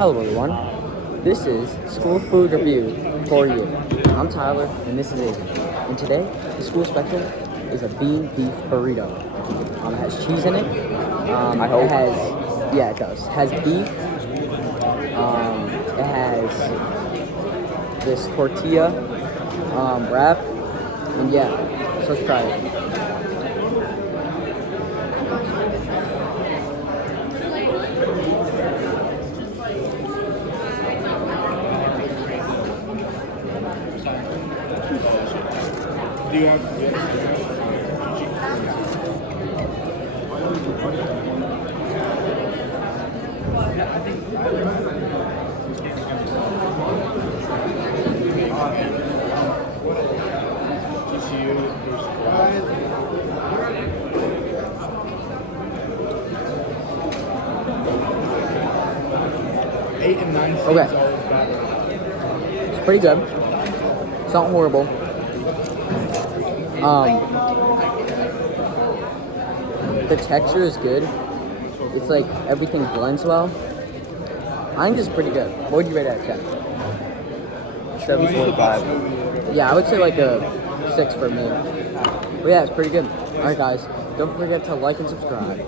Hello everyone, this is School Food Review for you. I'm Tyler and this is Aiden. And today, the school special is a bean beef burrito. It has cheese in it. I hope. It has, yeah it does. It has beef. It has this tortilla wrap. And yeah, so let's try it. Do you want? Eight and nine. Okay. It's pretty good. It's not horrible. The texture is good. It's like everything blends well. I think it's pretty good. What would you rate it out of 10? 7.5. Yeah, I would say like a 6 for me. But yeah, it's pretty good. Alright guys, don't forget to like and subscribe.